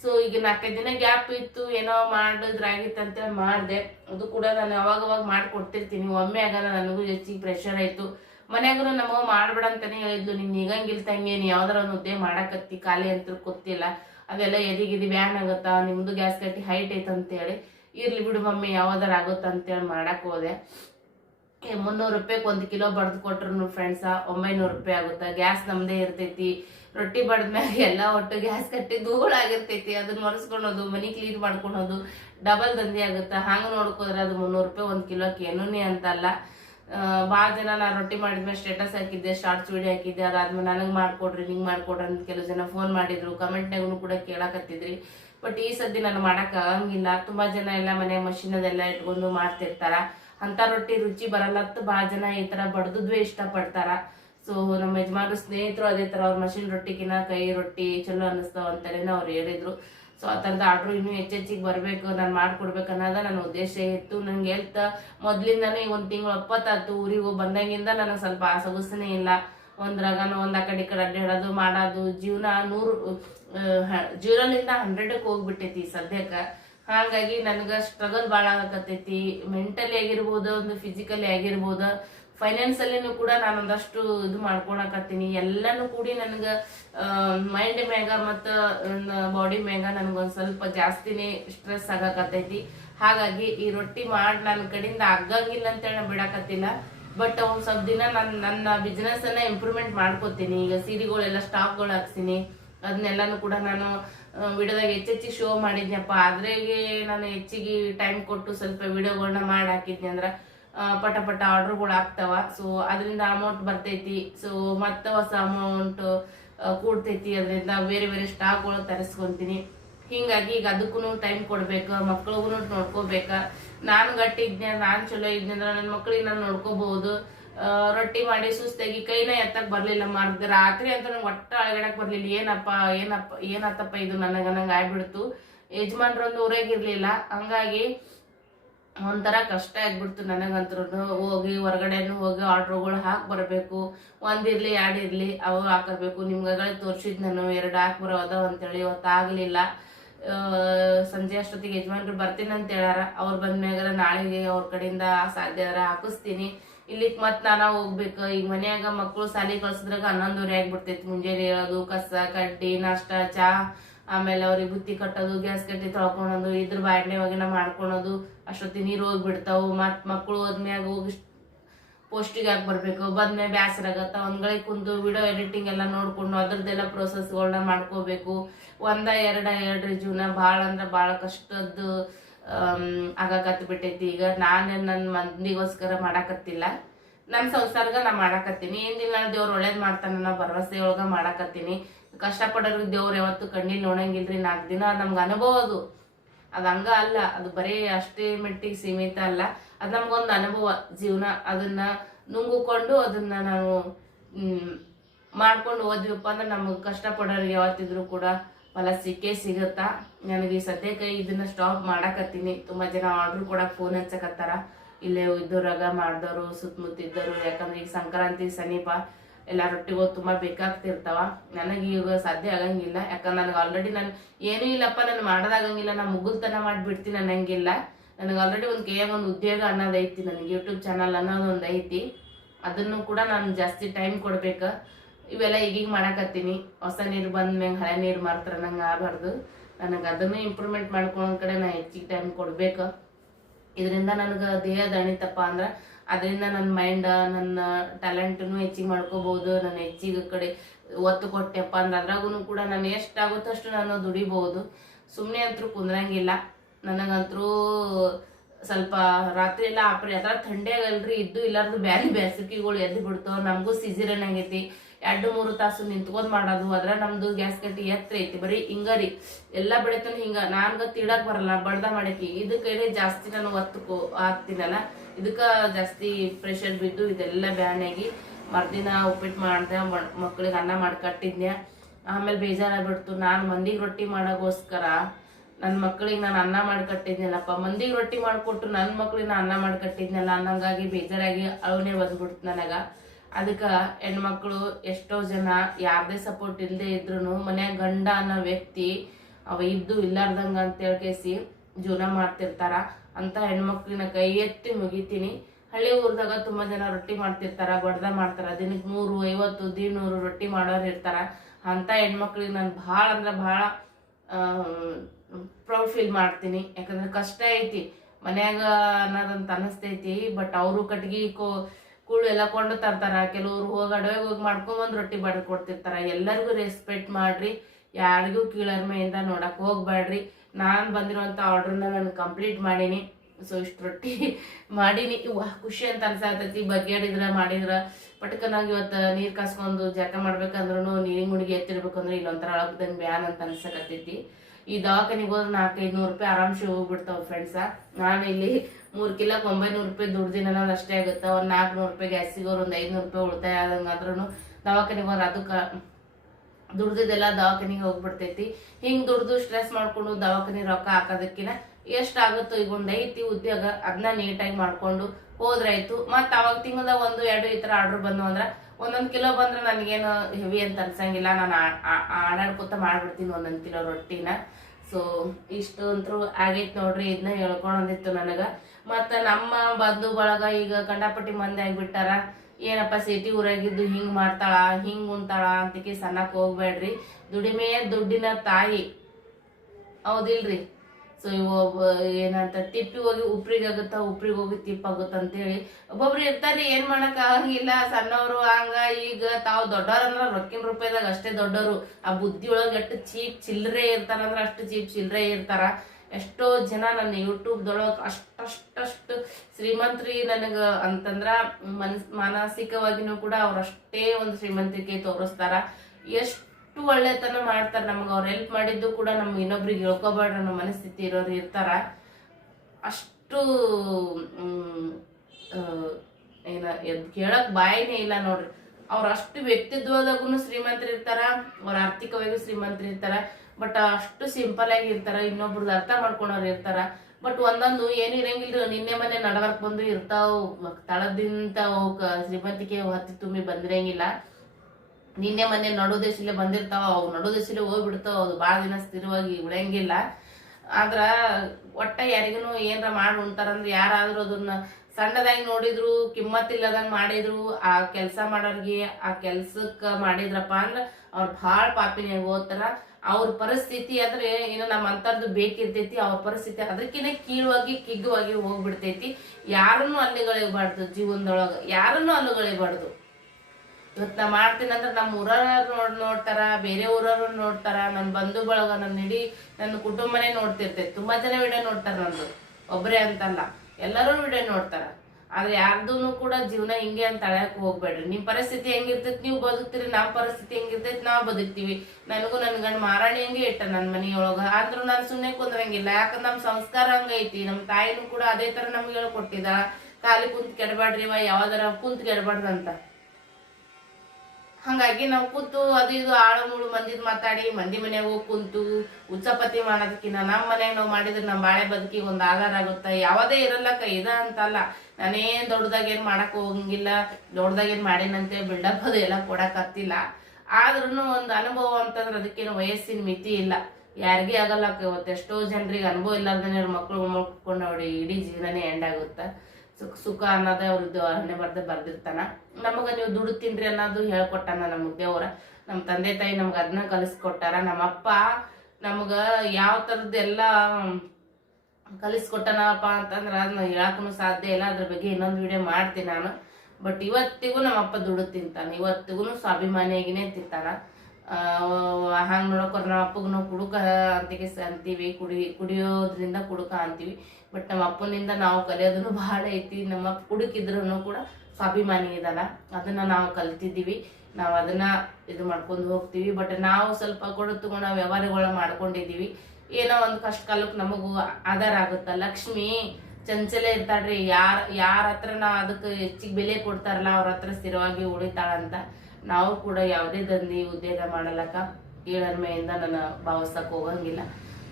ಸೊ ಈಗ 4-5 ದಿನ ಗ್ಯಾಪ್ ಇತ್ತು, ಏನೋ ಮಾಡಿದ್ರಾಗಿತ್ತು ಅಂತೇಳಿ ಮಾಡಿದೆ. ಅದು ಕೂಡ ನಾನು ಅವಾಗವಾಗ ಮಾಡ್ಕೊಡ್ತಿರ್ತೀನಿ. ಒಮ್ಮೆ ಆಗಲ್ಲ, ನನಗೂ ಹೆಚ್ಚಿಗೆ ಪ್ರೆಷರ್ ಆಯ್ತು. ಮನ್ಯಾಗೂ ನಮಗ ಮಾಡ್ಬೇಡ ಅಂತಾನೆ ಹೇಳಿದ್ಲು, ನಿನ್ ಈಗಂಗಿಲ್ ತಂಗಿ, ನೀ ಯಾವ್ದಾರ ಒಂದು ಹುದ್ದೆ ಮಾಡಕತ್ತಿ, ಖಾಲಿ ಅಂತ ಗೊತ್ತಿಲ್ಲ, ಅದೆಲ್ಲ ಎದಿಗಿದಿ ಬ್ಯಾನ್ ಆಗತ್ತಾ, ನಿಮ್ದು ಗ್ಯಾಸ್ ಕಟ್ಟಿ ಹೈಟ್ ಐತೆ ಅಂತೇಳಿ. ಇರ್ಲಿ ಬಿಡು ಮಮ್ಮಿ ಯಾವ್ದಾರ ಆಗುತ್ತ ಅಂತೇಳಿ ಮಾಡಕ್ ಹೋದೆ. 300 ರೂಪಾಯಿಗೆ 1 ಕಿಲೋ ಬಡ್ದು ಕೊಟ್ರು ಫ್ರೆಂಡ್ಸ 900 ರೂಪಾಯಿ ಆಗುತ್ತಾ. ಗ್ಯಾಸ್ ನಮ್ದೇ ಇರ್ತೈತಿ. ರೊಟ್ಟಿ ಬಡ್ದ್ಮ್ಯಾಗ ಎಲ್ಲ ಒಟ್ಟು ಗ್ಯಾಸ್ ಕಟ್ಟಿ ಧೂಳಾಗಿರ್ತೈತಿ. ಅದನ್ನ ಒರೆಸ್ಕೊಳೋದು, ಮನಿ ಕ್ಲೀನ್ ಮಾಡ್ಕೊಳೋದು ಡಬಲ್ ದಂಧೆ ಆಗುತ್ತಾ. ಹಂಗ ನೋಡ್ಕೋದ್ರೆ ಅದು 300 ರೂಪಾಯಿ 1 ಕಿಲೋಕ್ಕೆ ಏನೂನೇ ಅಂತಲ್ಲ. ಭಾಳ ಜನ ನಾನು ರೊಟ್ಟಿ ಮಾಡಿದ್ಮೇಲೆ ಸ್ಟೇಟಸ್ ಹಾಕಿದ್ದೆ, ಶಾರ್ಟ್ಸ್ ವಿಡಿಯೋ ಹಾಕಿದ್ದೆ. ಅದಾದ್ಮೇಲೆ ನನಗೆ ಮಾಡ್ಕೊಡ್ರಿ, ನಿಂಗೆ ಮಾಡ್ಕೊಡ್ರಿ ಅಂತ ಕೆಲವು ಜನ ಫೋನ್ ಮಾಡಿದ್ರು, ಕಮೆಂಟ್ನಾಗೂ ಕೂಡ ಕೇಳಾಕತ್ತಿದ್ರಿ. ಬಟ್ ಈ ಸದ್ಯ ನಾನು ಮಾಡಕ್ ಆಗಂಗಿಲ್ಲ. ತುಂಬಾ ಜನ ಎಲ್ಲ ಮನೆ ಮಷಿನ್ ಅದೆಲ್ಲ ಇಟ್ಕೊಂಡು ಮಾಡ್ತಿರ್ತಾರ. ಅಂತ ರೊಟ್ಟಿ ರುಚಿ ಬರಲ್ಲತ್ತು ಭಾಳ ಜನ ಈ ತರ ಬಡ್ದುದ್ವೇ ಇಷ್ಟಪಡ್ತಾರ. ಸೊ ನಮ್ಮ ಯಜಮಾನ್ರು ಸ್ನೇಹಿತರು ಅದೇ ತರ ಅವ್ರ ಮಷಿನ್ ರೊಟ್ಟಿಗಿನ ಕೈ ರೊಟ್ಟಿ ಚಲೋ ಅನ್ನಿಸ್ತಾವ ಅಂತೇಳಿ ಅವ್ರು ಹೇಳಿದ್ರು. ಸೊ ಆ ಥರದ ಆರ್ಡ್ರು ಇನ್ನೂ ಹೆಚ್ಚೆಚ್ಚಿಗೆ ಬರಬೇಕು, ನಾನು ಮಾಡ್ಕೊಡ್ಬೇಕು ಅನ್ನೋದ ನನ್ನ ಉದ್ದೇಶ ಇತ್ತು. ನಂಗೆ ಹೇಳ್ತಾ ಮೊದ್ಲಿಂದಾನೇ ಈಗ 1 ತಿಂಗಳು ಒಪ್ಪತ್ತಾತು ಊರಿಗೆ ಬಂದಾಗಿಂದ ನನಗೆ ಸ್ವಲ್ಪ ಸೊಗಸನೇ ಇಲ್ಲ. ಒಂದ್ರಾಗನ ಆ ಕಡೆ ಈ ಕಡೆ ಅಡ್ಡಾಡೋದು ಮಾಡೋದು, ಜೀವನ 0ಲಿಂದ 100ಕ್ಕೆ ಹೋಗ್ಬಿಟ್ಟೈತಿ ಸದ್ಯಕ್ಕೆ. ಹಾಗಾಗಿ ನನಗೆ ಸ್ಟ್ರಗಲ್ ಭಾಳ ಆಗಕತ್ತೈತಿ. ಮೆಂಟಲಿ ಆಗಿರ್ಬೋದು, ಒಂದು ಫಿಸಿಕಲಿ ಆಗಿರ್ಬೋದು, ಫೈನಾನ್ಸಲ್ಲಿನೂ ಕೂಡ ನಾನು ಒಂದಷ್ಟು ಇದು ಮಾಡ್ಕೊಳಕತ್ತೀನಿ. ಎಲ್ಲನೂ ಕೂಡಿ ನನಗೆ ಮೈಂಡ್ ಮ್ಯಾಗ ಮತ್ತು ಬಾಡಿ ಮ್ಯಾಗ ನನಗೊಂದು ಸ್ವಲ್ಪ ಜಾಸ್ತಿನೇ ಸ್ಟ್ರೆಸ್ ಆಗಕತ್ತೈತಿ. ಹಾಗಾಗಿ ಈ ರೊಟ್ಟಿ ಮಾಡಿ ನನ್ನ ಕಡೆಯಿಂದ ಆಗಂಗಿಲ್ಲ ಅಂತೇಳಿ ಬಿಡಾಕತ್ತಿಲ್ಲ. ಬಟ್ ಒಂದು ಸ್ವಲ್ಪ ದಿನ ನನ್ನ ಬಿಸ್ನೆಸ್ ಅನ್ನ ಇಂಪ್ರೂವ್ಮೆಂಟ್ ಮಾಡ್ಕೋತೀನಿ. ಈಗ ಸೀರೆಗಳೆಲ್ಲ ಸ್ಟಾಕ್ಗಳು ಹಾಕ್ತೀನಿ, ಅದನ್ನೆಲ್ಲಾನು ಕೂಡ ನಾನು ವಿಡಿಯೋದಾಗ ಹೆಚ್ಚೆಚ್ಚಿಗೆ ಶೋ ಮಾಡಿದ್ನಪ್ಪ. ಅದ್ರಾಗೆ ನಾನು ಹೆಚ್ಚಿಗೆ ಟೈಮ್ ಕೊಟ್ಟು ಸ್ವಲ್ಪ ವಿಡಿಯೋಗಳನ್ನ ಮಾಡಿ ಹಾಕಿದ್ನಿ ಅಂದ್ರೆ ಪಟ ಪಟ ಆರ್ಡರ್ಗಳು ಆಗ್ತಾವ. ಸೊ ಅದರಿಂದ ಅಮೌಂಟ್ ಬರ್ತೈತಿ. ಸೊ ಮತ್ತೆ ಹೊಸ ಅಮೌಂಟ್ ಕೂಡ್ತೈತಿ. ಅದರಿಂದ ಬೇರೆ ಬೇರೆ ಸ್ಟಾಕ್ಗಳು ತರಿಸ್ಕೊಂತೀನಿ. ಹಿಂಗಾಗಿ ಈಗ ಅದಕ್ಕೂ ಟೈಮ್ ಕೊಡ್ಬೇಕು, ಮಕ್ಳಿಗೂ ನೋಡ್ಕೋಬೇಕ. ನಾನು ಗಟ್ಟಿ ಇದ್ನೆ, ನಾನು ಚಲೋ ಇದ್ನೆ ಅಂದ್ರೆ ನನ್ನ ಮಕ್ಳಿಗೆ ನಾನು ನೋಡ್ಕೋಬಹುದು. ರೊಟ್ಟಿ ಮಾಡಿ ಸುಸ್ತಾಗಿ ಕೈನ ಎತ್ತಕ್ ಬರ್ಲಿಲ್ಲ. ರಾತ್ರಿ ಅಂತ ನಂಗೆ ಒಟ್ಟ ಅಳಗಡಕ್ ಬರ್ಲಿಲ್ಲ. ಏನತ್ತಪ್ಪ ಇದು ನಂಗೆ ಆಗ್ಬಿಡ್ತು. ಯಜಮಾನ್ರೊಂದು ಊರಾಗಿರ್ಲಿಲ್ಲ, ಹಂಗಾಗಿ ಒಂಥರ ಕಷ್ಟ ಆಗ್ಬಿಡ್ತು ನನಗಂತ್ರು. ಹೋಗಿ ಹೊರಗಡೆನು ಹೋಗಿ ಆರ್ಡ್ರುಗಳು ಹಾಕಿ ಬರಬೇಕು. 1 ಇರ್ಲಿ 2 ಇರ್ಲಿ ಅವು ಹಾಕಬೇಕು. ನಿಮ್ಗಾಗಲೇ ತೋರಿಸಿದ್ ನಾನು 2 ಹಾಕಿ ಬರೋದ ಅಂತೇಳಿ. ಇವತ್ತಾಗಲಿಲ್ಲ. ಸಂಜೆ ಅಷ್ಟೊತ್ತಿಗೆ ಯಜಮಾನ್ರು ಬರ್ತೀನಿ ಅಂತ ಹೇಳಾರ. ಅವ್ರು ಬಂದ್ಮ್ಯಾಗ ನಾಳೆಗೆ ಅವ್ರ ಕಡೆಯಿಂದ ಸಾಧ್ಯ ಆದ್ರೆ ಹಾಕಿಸ್ತೀನಿ. ಇಲ್ಲಿಕ್ ಮತ್ ನಾನ ಹೋಗ್ಬೇಕು. ಈಗ ಮನ್ಯಾಗ ಮಕ್ಕಳು ಸಾಲಿ ಕಳ್ಸಿದ್ರಾಗ 11 ಆಗ್ಬಿಡ್ತೈತಿ. ಮುಂಜಾನೆ ಹೇಳೋದು, ಕಸ ಕಡ್ಡಿ, ನಾಷ್ಟ, ಚಾ, ಆಮೇಲೆ ಅವ್ರಿಗೆ ಬುತ್ತಿ ಕಟ್ಟೋದು, ಗ್ಯಾಸ್ ಕಟ್ಟಿ ತೊಳ್ಕೊಳೋದು, ಇದ್ರ ಬಾಂಡೆ ಒಗೆನ ಮಾಡ್ಕೊಳೋದು, ಅಷ್ಟೊತ್ತಿ ನೀರು ಹೋಗ್ಬಿಡ್ತಾವು. ಮತ್ ಮಕ್ಕಳು ಹೋದ್ಮ್ಯಾಗ ಹೋಗಿ ಪೋಸ್ಟಿಗೆ ಹಾಕಿ ಬರ್ಬೇಕು. ಬಂದ್ಮೇಲೆ ಬ್ಯಾಸರ ಆಗತ್ತ. ಒಂದ್ಗಳಿಗೆ ಕುಂತು ವಿಡಿಯೋ ಎಡಿಟಿಂಗ್ ಎಲ್ಲ ನೋಡ್ಕೊಂಡು ಅದ್ರದ್ದೆಲ್ಲ ಪ್ರೊಸೆಸ್ಗಳನ್ನ ಮಾಡ್ಕೋಬೇಕು. 1-2 ಜೀವನ ಭಾಳ ಅಂದ್ರೆ ಭಾಳ ಕಷ್ಟದ್ದು ಆಗಾಕತ್ ಬಿಟ್ಟೈತಿ. ಈಗ ನಾನು ನನ್ನ ಮಂದಿಗೋಸ್ಕರ ಮಾಡಾಕತ್ತಿಲ್ಲ, ನನ್ನ ಸಂಸಾರಗ ನಾ ಮಾಡಾಕತ್ತೀನಿ. ಏನಿಲ್ಲ ದೇವ್ರು ಒಳ್ಳೇದ್ ಮಾಡ್ತಾನ ಅನ್ನೋ ಭರವಸೆ ಒಳಗ ಮಾಡಾಕತ್ತೀನಿ. ಕಷ್ಟಪಡೋರಿಗೆ ದೇವ್ರು ಯಾವತ್ತು ಕಣ್ಣಿಲ್ ನೋಡಂಗಿಲ್ರಿ. 4 ದಿನ ನಮ್ಗೆ ಅನುಭವ ಅದು ಹಂಗ ಅಲ್ಲ, ಅದು ಬರೀ ಅಷ್ಟೇ ಮೆಟ್ಟಿಗೆ ಸೀಮಿತ ಅಲ್ಲ. ಅದು ನಮ್ಗೊಂದು ಅನುಭವ ಜೀವನ. ಅದನ್ನ ನುಂಗಿಕೊಂಡು ಅದನ್ನ ನಾವು ಮಾಡ್ಕೊಂಡು ಹೋದ್ವಿಪ್ಪ ಅಂದ್ರೆ ನಮ್ಗೆ ಕಷ್ಟಪಡೋರಿಗೆ ಯಾವತ್ತಿದ್ರು ಕೂಡ ಫಲ ಸಿಕ್ಕೇ ಸಿಗುತ್ತಾ. ನನಗೆ ಈ ಸದ್ಯಕ್ಕೆ ಇದನ್ನ ಸ್ಟಾಪ್ ಮಾಡಾಕತ್ತೀನಿ. ತುಂಬಾ ಜನ ಆರ್ಡರ್ ಕೊಡಕ್ ಫೋನ್ ಹಚ್ಚಕತ್ತಾರ, ಇಲ್ಲೇ ಇದ್ದೋರಾಗ ಮಾಡ್ದವ್ರು ಸುತ್ತಮುತ್ತಿದ್ದವರು. ಯಾಕಂದ್ರೆ ಈಗ ಸಂಕ್ರಾಂತಿ ಸಮೀಪ ಎಲ್ಲ ರೊಟ್ಟಿಗಳು ತುಂಬಾ ಬೇಕಾಗ್ತಿರ್ತಾವ. ನನಗೆ ಈಗ ಸಾಧ್ಯ ಆಗಂಗಿಲ್ಲ. ಯಾಕಂದ್ರೆ ನನಗೆ ಆಲ್ರೆಡಿ ನಾನು ಏನೂ ಇಲ್ಲಪ್ಪ, ನಾನು ಮಾಡೋದಾಗಂಗಿಲ್ಲ, ನಾ ಮುಗುಲ್ತನ ಮಾಡಿಬಿಡ್ತೀನಿ ಅನ್ನಂಗಿಲ್ಲ. ನನಗೆ ಆಲ್ರೆಡಿ ಒಂದು ಕೈಯಾಗ ಒಂದು ಉದ್ಯೋಗ ಅನ್ನೋದೈತಿ, ನನಗೆ ಯೂಟ್ಯೂಬ್ ಚಾನಲ್ ಅನ್ನೋದೊಂದು ಐತಿ. ಅದನ್ನು ಕೂಡ ನಾನು ಜಾಸ್ತಿ ಟೈಮ್ ಕೊಡ್ಬೇಕು. ಇವೆಲ್ಲ ಈಗೀಗ ಮಾಡಾಕತ್ತೀನಿ. ಹೊಸ ನೀರು ಬಂದ್ಮ್ಯಾಗ ಹಳೆ ನೀರು ಮಾರ್ತಾರ ನಂಗೆ ಆಗಬಾರ್ದು. ನನಗೆ ಅದನ್ನು ಇಂಪ್ರೂವ್ಮೆಂಟ್ ಮಾಡ್ಕೊಳ್ಳೋ ಕಡೆ ನಾ ಹೆಚ್ಚಿಗೆ ಟೈಮ್ ಕೊಡ್ಬೇಕು. ಇದರಿಂದ ನನಗೆ ದೇಹ ದಣಿತಪ್ಪ ಅಂದ್ರೆ ಅದರಿಂದ ನನ್ನ ಮೈಂಡ್, ನನ್ನ ಟ್ಯಾಲೆಂಟನ್ನು ಹೆಚ್ಚಿಗೆ ಮಾಡ್ಕೋಬಹುದು. ನಾನು ಹೆಚ್ಚಿಗೆ ಕಡೆ ಒತ್ತು ಕೊಟ್ಟೆಪ್ಪ ಅಂದ್ರೆ ಅದ್ರಾಗೂ ಕೂಡ ನಾನು ಎಷ್ಟಾಗುತ್ತೋ ಅಷ್ಟು ನಾನು ದುಡಿಬಹುದು. ಸುಮ್ಮನೆ ಅಂತರೂ ಕುಂದ್ರಂಗಿಲ್ಲ. ನನಗಂತರೂ ಸ್ವಲ್ಪ ರಾತ್ರಿ ಎಲ್ಲ ಅದ್ರ ಥಂಡಿ ಆಗಲ್ರಿ, ಇದ್ದು ಇಲ್ಲಾರ್ದು ಬೇಸಿಗೆಗಳು ಎದ್ದು ಬಿಡ್ತಾವ. ನಮಗೂ ಸಿಜರನ್ ಆಗೈತಿ. 2-3 ತಾಸು ನಿಂತ್ಕೊಂಡ್ ಮಾಡೋದು. ಅದ್ರ ನಮ್ದು ಗ್ಯಾಸ್ ಕಟ್ಟಿ ಎತ್ತರ ಐತಿ. ಬರೀ ಹಿಂಗರಿ ಎಲ್ಲಾ ಬೆಳಿತಾನ ಹಿಂಗ. ನಾನ್ಗ ತಿಡಕ್ ಬರಲ್ಲ, ಬಡ್ದ ಮಾಡೈತಿ. ಇದಕ್ಕೆ ಜಾಸ್ತಿ ನಾನು ಒತ್ತು ಹಾಕ್ತೀನಲ್ಲ, ಇದಕ್ಕ ಜಾಸ್ತಿ ಪ್ರೆಷರ್ ಬಿದ್ದು ಇದೆಲ್ಲ ಬ್ಯಾನಾಗಿ ಮರ್ದಿನ ಉಪ್ಪಿಟ್ಟು ಮಾಡ್ದೆ, ಮಕ್ಳಿಗೆ ಅನ್ನ ಮಾಡಿ ಕಟ್ಟಿದ್ನೆ. ಆಮೇಲೆ ಬೇಜಾರಾಗ್ಬಿಡ್ತು. ನಾನು ಮಂದಿಗೆ ರೊಟ್ಟಿ ಮಾಡೋಗೋಸ್ಕರ ನನ್ನ ಮಕ್ಳಿಗೆ ನಾನು ಅನ್ನ ಮಾಡಿ ಕಟ್ಟಿದ್ನಲ್ಲಪ್ಪ. ಮಂದಿಗೆ ರೊಟ್ಟಿ ಮಾಡಿಕೊಟ್ಟು ನನ್ನ ಮಕ್ಳಿಗೆ ನಾನು ಅನ್ನ ಮಾಡಿ ಕಟ್ಟಿದ್ನಲ್ಲ ಅನ್ನಂಗಾಗಿ ಬೇಜಾರಾಗಿ ಅವನೇ ಬಂದ್ಬಿಡ್ತು ನನಗ. ಅದಕ್ಕೆ ಹೆಣ್ಮಕ್ಳು ಎಷ್ಟೋ ಜನ ಯಾರದೇ ಸಪೋರ್ಟ್ ಇಲ್ಲದೆ ಇದ್ರು ಮನ್ಯಾಗ ಗಂಡ ಅನ್ನೋ ವ್ಯಕ್ತಿ ಅವ ಇದ್ದು ಇಲ್ಲಾರ್ದಂಗ ಅಂತ ಹೇಳ್ಕೇಸಿ ಜೀವನ ಮಾಡ್ತಿರ್ತಾರ. ಅಂತ ಹೆಣ್ಮಕ್ಳಿನ ಕೈ ಎತ್ತಿ ಮುಗಿತೀನಿ. ಹಳ್ಳಿ ಊರ್ದಾಗ ತುಂಬಾ ಜನ ರೊಟ್ಟಿ ಮಾಡ್ತಿರ್ತಾರ, ಬಡ್ದ ಮಾಡ್ತಾರ. ದಿನಕ್ಕೆ 150, 100 ರೊಟ್ಟಿ ಮಾಡೋರು ಇರ್ತಾರ. ಅಂತ ಹೆಣ್ಮಕ್ಳಿಗೆ ನಾನು ಭಾಳ ಅಂದ್ರೆ ಭಾಳ ಪ್ರೌಡ್ ಫೀಲ್ ಮಾಡ್ತೀನಿ. ಯಾಕಂದ್ರೆ ಕಷ್ಟ ಐತಿ ಮನ್ಯಾಗ ಅನ್ನೋದಂತ ಅನಿಸ್ತೈತಿ. ಬಟ್ ಅವರು ಕಟ್ಗಿ ಕೂಳು ಎಲ್ಲ ಕೊಂಡು ತರ್ತಾರ. ಕೆಲವ್ರು ಹೋಗಿ ಅಡವೆಗೆ ಹೋಗಿ ಮಾಡ್ಕೊಂಬಂದು ರೊಟ್ಟಿ ಬಡ್ದು ಕೊಡ್ತಿರ್ತಾರ. ಎಲ್ಲರಿಗೂ ರೆಸ್ಪೆಕ್ಟ್ ಮಾಡ್ರಿ, ಯಾರಿಗೂ ಕೀಳರ್ಮೆಯಿಂದ ನೋಡಕ್ ಹೋಗ್ಬೇಡ್ರಿ. ನಾನು ಬಂದಿರುವಂಥ ಆರ್ಡ್ರನ್ನ ನಾನು ಕಂಪ್ಲೀಟ್ ಮಾಡೀನಿ. ಸೊ ಇಷ್ಟು ರೊಟ್ಟಿ ಮಾಡೀನಿ. ಖುಷಿ ಅಂತ ಅನ್ಸಾತೈತಿ. ಮಾಡಿದ್ರ ಪಟ್ಕನಾಗಿ ಇವತ್ತು ನೀರು ಕಾಸ್ಕೊಂಡು ಜಳಕ ಮಾಡ್ಬೇಕಂದ್ರೂ ನೀರಿನ ಗುಣಿಗೆ ಎತ್ತಿರ್ಬೇಕಂದ್ರೆ ಇಲ್ಲೊಂಥರ ಅಳಗ್ದಂಗೆ ಬ್ಯಾನ್ ಅಂತ ಅನ್ಸಕತ್ತೈತಿ. ಈ ದವಾಖಾನಿಗೆ ಹೋದ್ರೆ 400-500 ರೂಪಾಯಿ ಆರಾಮ್ಸೆ ಹೋಗ್ಬಿಡ್ತಾವ ಫ್ರೆಂಡ್ಸ. ನಾನು ಇಲ್ಲಿ 3 ಕಿಲೋಕ್ಕೆ 900 ರೂಪಾಯಿ ದುಡ್ದಿನ ಅನ್ನೋದು ಅಷ್ಟೇ ಆಗುತ್ತೆ. ಒಂದು 400 ರೂಪಾಯಿ ಗ್ಯಾಸಿಗೆ ಒಂದು 500 ರೂಪಾಯಿ ಉಳಿತಾಯ ಆದಂಗಾದ್ರೂ ದವಾಖಾನಿಗೆ ಹೋದ್ರೆ ಅದಕ್ಕೆ ದುಡ್ದಿದ್ದೆಲ್ಲ ದವಾಖಾನಿಗೆ ಹೋಗ್ಬಿಡ್ತೈತಿ. ಹಿಂಗ್ ದುಡ್ದು ಸ್ಟ್ರೆಸ್ ಮಾಡ್ಕೊಂಡು ದವಾಖಾನಿ ರೊಕ್ಕ ಹಾಕೋದಕ್ಕಿನ ಎಷ್ಟಾಗುತ್ತೋ ಈಗ ಒಂದು ಐತಿ ಉದ್ಯೋಗ, ಅದನ್ನ ನೀಟಾಗಿ ಮಾಡ್ಕೊಂಡು ಹೋದ್ರಾಯ್ತು. ಮತ್ ಅವಾಗ ತಿಂಗಳದಾಗ 1-2 ಈ ತರ ಆರ್ಡರ್ ಬಂದು ಅಂದ್ರ 1 ಕಿಲೋ ಬಂದ್ರೆ ನನಗೇನು ಹೆವಿ ಅಂತ ಅನ್ಸಂಗಿಲ್ಲ. ನಾನು ಆಡಾಡ್ಕೊತ ಮಾಡ್ಬಿಡ್ತೀನಿ 1 ಕಿಲೋ ರೊಟ್ಟಿನ. ಸೊ ಇಷ್ಟು ಅಂತೂ ಆಗೈತ್ ನೋಡ್ರಿ. ಇದನ್ನ ಹೇಳ್ಕೊಂಡಂದಿತ್ತು ನನಗ. ಮತ್ತ ನಮ್ಮ ಬಂಧು ಬಳಗ ಈಗ ಕಂಡಾಪಟ್ಟಿ ಮಂದಿ ಆಗ್ಬಿಟ್ಟಾರ. ಏನಪ್ಪ ಸಿಟಿ ಊರಾಗಿದ್ದು ಹಿಂಗ್ ಮಾಡ್ತಾಳ ಹಿಂಗ್ ಉಂತಾಳ ಅಂತಕಿ ಸಣ್ಣಕ್ ಹೋಗ್ಬೇಡ್ರಿ. ದುಡಿಮೆ ದುಡ್ಡಿನ ತಾಯಿ, ಹೌದಿಲ್ರಿ? ಸೊ ಇವ ಏನಂತ ತಿಪ್ಪಿ ಹೋಗಿ ಉಪ್ರಿಗಾಗುತ್ತ, ಉಪ್ರಿಗೆ ಹೋಗಿ ತಿಪ್ಪಾಗುತ್ತ ಅಂತೇಳಿ ಒಬ್ಬೊಬ್ರು ಇರ್ತಾರ್ರಿ. ಏನ್ ಮಾಡಕ್ ಆಗಂಗಿಲ್ಲ. ಸಣ್ಣವ್ರು ಹಂಗ ಈಗ ತಾವ್ ದೊಡ್ಡವ್ರಂದ್ರ ರೊಕ್ಕಿನ ರೂಪಾಯಿದಾಗ ಅಷ್ಟೇ ದೊಡ್ಡವರು. ಆ ಬುದ್ಧಿ ಒಳಗ ಎಷ್ಟು ಚೀಪ್ ಚಿಲ್ಲರೆ ಇರ್ತಾರಂದ್ರ ಅಷ್ಟು ಚೀಪ್ ಚಿಲ್ಲರೆ ಇರ್ತಾರ. ಎಷ್ಟೋ ಜನ ನನ್ನ ಯೂಟ್ಯೂಬ್ದೊಳಗ ಅಷ್ಟಷ್ಟು ಶ್ರೀಮಂತ್ರಿ ನನಗ ಅಂತಂದ್ರ ಮಾನಸಿಕವಾಗಿನೂ ಕೂಡ ಅವ್ರಷ್ಟೇ ಒಂದು ಶ್ರೀಮಂತಿಕೆ ತೋರಿಸ್ತಾರ. ಎಷ್ಟು ಒಳ್ಳೆತನ ಮಾಡ್ತಾರ ನಮ್ಗೆ. ಅವ್ರು ಹೆಲ್ಪ್ ಮಾಡಿದ್ದು ಕೂಡ ನಮ್ಗೆ ಇನ್ನೊಬ್ರಿಗೆ ಹೇಳ್ಕೊಬೇಡ್ರ ಅನ್ನೋ ಮನಸ್ಥಿತಿ ಇರೋರು ಇರ್ತಾರ. ಅಷ್ಟು ಕೇಳಕ್ ಬಾಯಿನೇ ಇಲ್ಲ ನೋಡ್ರಿ. ಅವ್ರ ಅಷ್ಟು ವ್ಯಕ್ತಿತ್ವದಾಗೂ ಶ್ರೀಮಂತರು ಇರ್ತಾರ, ಅವ್ರ ಆರ್ಥಿಕವಾಗಿ ಶ್ರೀಮಂತರು ಇರ್ತಾರ. ಬಟ್ ಅಷ್ಟು ಸಿಂಪಲ್ ಆಗಿ ಇರ್ತಾರ, ಇನ್ನೊಬ್ರದ್ದು ಅರ್ಥ ಮಾಡ್ಕೊಂಡವ್ರು ಇರ್ತಾರ. ಬಟ್ ಒಂದೊಂದು ಏನು ಇರಂಗಿಲ್ರಿ. ನಿನ್ನೆ ಮನೆ ನಡವರ್ಕ್ ಬಂದು ಇರ್ತಾವ. ತಳದಿಂದ ಶ್ರೀಮಂತಿಕೆ ಹತ್ತಿ ತುಂಬಿ ಬಂದಿರಂಗಿಲ್ಲ. ನಿನ್ನೆ ಮೊನ್ನೆ ನಡು ದೇಶಲ್ಲೇ ಬಂದಿರ್ತಾವ. ಅವು ನಡು ದೇಶಲ್ಲೇ ಹೋಗ್ಬಿಡ್ತಾವ. ಅದು ಭಾಳ ದಿನ ಸ್ಥಿರವಾಗಿ ಉಳಿಯಂಗಿಲ್ಲ. ಆದ್ರ ಒಟ್ಟ ಯಾರಿಗೂ ಏನಾರ ಮಾಡಿ ಉಣ್ತಾರಂದ್ರೆ ಯಾರಾದ್ರೂ ಅದನ್ನ ಸಣ್ಣದಾಗಿ ನೋಡಿದ್ರು, ಕಿಮ್ಮತ್ತಿಲ್ಲದಂಗ ಮಾಡಿದ್ರು, ಆ ಕೆಲಸ ಮಾಡೋರ್ಗೆ ಆ ಕೆಲ್ಸಕ್ಕ ಮಾಡಿದ್ರಪ್ಪ ಅಂದ್ರ ಅವ್ರ ಭಾಳ ಪಾಪಿನ ಓದ್ತಾರ. ಅವ್ರ ಪರಿಸ್ಥಿತಿ ಆದ್ರೆ ಏನೋ ನಮ್ಮ ಅಂತರ್ದು ಬೇಕಿರ್ತೈತಿ. ಅವ್ರ ಪರಿಸ್ಥಿತಿ ಅದಕ್ಕಿಂತ ಕೀಳುವಾಗಿ ಕಿಗ್ಗುವಾಗಿ ಹೋಗ್ಬಿಡ್ತೈತಿ. ಯಾರನ್ನು ಅಲ್ಲಿಗಳಿಬಾರ್ದು. ಜೀವನದೊಳಗ ಯಾರನ್ನು ಅಲ್ಲಿಗಳಿಬಾರ್ದು. ಇವತ್ತು ನಾ ಮಾಡ್ತೀನಿ ಅಂದ್ರೆ ನಮ್ಮ ಊರವ್ರು ನೋಡ್ತಾರ, ಬೇರೆ ಊರವ್ರು ನೋಡ್ತಾರ, ನನ್ನ ಬಂಧು ಬಳಗ, ನನ್ನ ಕುಟುಂಬನೇ ನೋಡ್ತಿರ್ತೈತಿ. ತುಂಬಾ ಜನ ವಿಡಿಯೋ ನೋಡ್ತಾರ. ನಂದು ಒಬ್ಬರೇ ಅಂತಲ್ಲ, ಎಲ್ಲರೂ ವಿಡಿಯೋ ನೋಡ್ತಾರ. ಆದ್ರೆ ಯಾರ್ದು ಕೂಡ ಜೀವನ ಹಿಂಗೆ ಅಂತ ಅಳ್ಯಾಕ್ ಹೋಗ್ಬೇಡ್ರಿ. ನಿಮ್ ಪರಿಸ್ಥಿತಿ ಹೆಂಗಿರ್ತೈತಿ ನೀವು ಬದುಕ್ತಿರಿ, ನಮ್ಮ ಪರಿಸ್ಥಿತಿ ಹೆಂಗಿರ್ತೈತಿ ನಾವು ಬದುಕ್ತಿವಿ. ನನಗೂ ನನ್ ಗಂಡ ಮಾರಾಣಿ ಹಂಗೆ ಇಟ್ಟ ನನ್ನ ಮನೆಯೊಳಗ. ಆದ್ರೂ ನಾನು ಸುಮ್ಮನೆ ಕುಂದ್ರಂಗಿಲ್ಲ. ಯಾಕಂದ್ರೆ ನಮ್ ಸಂಸ್ಕಾರ ಹಂಗೈತಿ. ನಮ್ ತಾಯಿನೂ ಕೂಡ ಅದೇ ತರ ನಮ್ಗೆ ಹೇಳ್ಕೊಟ್ಟಿದ, ಖಾಲಿ ಕುಂತ್ ಕೆಡಬಾಡ್ರಿ ಯಾವ್ದಾರ ಕುಂತ್ ಕೆಡಬಾರ್ದಂತ. ಹಂಗಾಗಿ ನಾವು ಕೂತು ಅದು ಇದು ಆಳು ಮೂಳು ಮಂದಿದ್ ಮಾತಾಡಿ ಮಂದಿ ಮನ್ಯಾಗ ಹೋಗಿ ಕುಂತು ಉಚ್ಚಪತಿ ಮಾಡೋದಕ್ಕಿನ್ನ ನಮ್ಮ ಮನ್ಯಾಗ ನಾವು ಮಾಡಿದ್ರೆ ನಮ್ಮ ಬಾಳೆ ಬದುಕಿಗೆ ಒಂದು ಆಧಾರ ಆಗುತ್ತ. ಯಾವದೇ ಇರಲ್ಲಕ್ಕ ಇದ ಅಂತಲ್ಲ. ನಾನೇನ್ ದೊಡ್ಡದಾಗೇನ್ ಮಾಡಕ್ ಹೋಗಂಗಿಲ್ಲ, ದೊಡ್ಡದಾಗೇನ್ ಮಾಡೇನಂತೆ ಬಿಲ್ಡಪ್ ಅದು ಎಲ್ಲ ಕೊಡಕ್ ಹತ್ತಿಲ್ಲ. ಆದ್ರೂ ಒಂದು ಅನುಭವ ಅಂತಂದ್ರೆ ಅದಕ್ಕೇನು ವಯಸ್ಸಿನ ಮಿತಿ ಇಲ್ಲ. ಯಾರಿಗೇ ಆಗಲ್ಲಕ್ಕ. ಇವತ್ತು ಎಷ್ಟೋ ಜನರಿಗೆ ಅನುಭವ ಇಲ್ಲಾರ್ದೇನೆ ಅವ್ರ ಮಕ್ಳು ಮಾಡ್ಕೊಂಡು ಅವ್ರಿ ಇಡೀ ಜೀವನನೇ ಎಂಡ್ ಆಗುತ್ತ. ಸುಖ ಅನ್ನೋದೇ ಅವ್ರದ್ದು ಹಣೆ ಬರ್ದಿರ್ತಾನ. ನಮಗ ನೀವು ದುಡ್ಡು ತಿನ್ರಿ ಅನ್ನೋದು ಹೇಳ್ಕೊಟ್ಟಾನ ನಮಗ್ ದೇವ್ರ. ನಮ್ ತಂದೆ ತಾಯಿ ನಮ್ಗ ಅದನ್ನ ಕಲಿಸ್ಕೊಟ್ಟಾರ. ನಮ್ಮಪ್ಪ ನಮಗ ಯಾವ ತರದ್ದೆಲ್ಲ ಕಲಿಸ್ಕೊಟ್ಟನಪ್ಪ ಅಂತಂದ್ರ ಅದನ್ನ ಹೇಳಕ್ಕೂ ಸಾಧ್ಯ ಇಲ್ಲ. ಅದ್ರ ಬಗ್ಗೆ ಇನ್ನೊಂದು ವಿಡಿಯೋ ಮಾಡ್ತೀನಿ ನಾನು. ಬಟ್ ಇವತ್ತಿಗೂ ನಮ್ಮಪ್ಪ ದುಡ್ಡು ತಿಂತಾನ. ಇವತ್ತಿಗೂ ಸ್ವಾಭಿಮಾನಿಯಾಗಿನೇ ತಿಂತಾನ. ಹಂಗ್ ನೋಡಕೋರ್ ನಮ್ಮ ಅಪ್ಪಗ್ ನಾವು ಕುಡುಕ ಅಂತೀವಿ. ಕುಡಿಯೋದ್ರಿಂದ ಕುಡುಕ ಅಂತೀವಿ. ಬಟ್ ನಮ್ಮ ಅಪ್ಪನಿಂದ ನಾವು ಕಲಿಯೋದನ್ನು ಬಹಳ ಐತಿ. ನಮ್ಮ ಅಪ್ಪ ಕುಡುಕಿದ್ರು ಕೂಡ ಸ್ವಾಭಿಮಾನಿ ಇದಾನ. ಅದನ್ನ ನಾವು ಕಲ್ತಿದ್ದೀವಿ. ನಾವು ಅದನ್ನ ಇದು ಮಾಡ್ಕೊಂಡು ಹೋಗ್ತೀವಿ. ಬಟ್ ನಾವು ಸ್ವಲ್ಪ ಕೊಡುತ್ತು ನಾವು ವ್ಯವಹಾರಗಳ ಮಾಡ್ಕೊಂಡಿದೀವಿ. ಏನೋ ಒಂದು ಕಷ್ಟ ಕಾಲಕ್ಕೆ ನಮಗೂ ಆಧಾರ ಆಗುತ್ತ. ಲಕ್ಷ್ಮಿ ಚಂಚಲ ಇರ್ತಾಳ್ರಿ. ಯಾರ ಹತ್ರ ನಾ ಅದಕ್ಕೆ ಹೆಚ್ಚಿಗೆ ಬೆಲೆ ಕೊಡ್ತಾರಲ್ಲ ಅವ್ರ ಹತ್ರ ಸ್ಥಿರವಾಗಿ ಉಳಿತಾಳಂತ. ನಾವು ಕೂಡ ಯಾವುದೇ ದಂಧಿ ಉದ್ಯೋಗ ಮಾಡಲಕ್ಕ ಕೀಳರಿಮೆಯಿಂದ ನನ್ನ ಭಾವಿಸಕ್ ಹೋಗಂಗಿಲ್ಲ.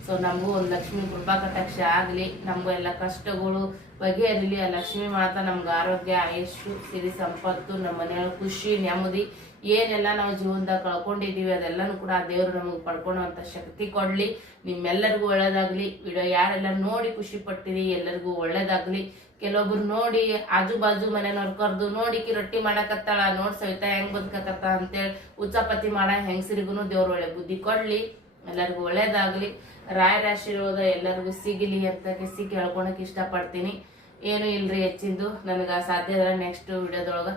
ಸೊ ನಮಗೂ ಒಂದು ಲಕ್ಷ್ಮಿ ಕೃಪಾ ಕಟಾಕ್ಷ ಆಗ್ಲಿ. ನಮಗೂ ಎಲ್ಲ ಕಷ್ಟಗಳು ಬಗೆಹರಿಲಿ. ಆ ಲಕ್ಷ್ಮಿ ಮಾತಾ ನಮ್ಗೆ ಆರೋಗ್ಯ, ಆಯುಷು, ಸಿರಿ ಸಂಪತ್ತು, ನಮ್ಮ ಮನೆಯೊಳಗೆ ಖುಷಿ, ನೆಮ್ಮದಿ ಏನೆಲ್ಲ ನಾವು ಜೀವನದಾಗ ಕಳ್ಕೊಂಡಿದೀವಿ ಅದೆಲ್ಲಾನು ಕೂಡ ಆ ದೇವ್ರು ನಮಗೆ ಪಡ್ಕೊಳ್ಳುವಂತ ಶಕ್ತಿ ಕೊಡ್ಲಿ. ನಿಮ್ಮೆಲ್ಲರಿಗೂ ಒಳ್ಳೇದಾಗ್ಲಿ. ವಿಡಿಯೋ ಯಾರೆಲ್ಲ ನೋಡಿ ಖುಷಿ ಪಟ್ಟಿರಿ ಎಲ್ಲರಿಗೂ ಒಳ್ಳೇದಾಗ್ಲಿ. ಕೆಲವೊಬ್ರು ನೋಡಿ ಆಜು ಬಾಜು ಮನೆಯವ್ರ ಕರ್ದು ನೋಡಿಕಿ ರೊಟ್ಟಿ ಮಾಡಕತ್ತಾಳ, ನೋಡ್ ಸವಿತಾ ಹೆಂಗ್ ಬದುಕತ್ತ ಅಂತೇಳಿ ಉಚ್ಚಾಪತಿ ಮಾಡ ಹೆಂಗಸರಿಗೂ ದೇವ್ರ ಒಳ್ಳೆ ಬುದ್ಧಿ ಕೊಡ್ಲಿ. ಎಲ್ಲರಿಗೂ ಒಳ್ಳೇದಾಗ್ಲಿ. ರಾಯರ ಆಶೀರ್ವಾದ ಎಲ್ಲರಿಗೂ ಸಿಗಲಿ ಅಂತ ಹೇಳ್ಕೊಳಕ್ ಇಷ್ಟಪಡ್ತೀನಿ. ಏನು ಇಲ್ರಿ ಹೆಚ್ಚಿಂದು. ನನಗೆ ಸಾಧ್ಯ ಇದ್ರೆ ನೆಕ್ಸ್ಟ್ ವಿಡಿಯೋದೊಳಗ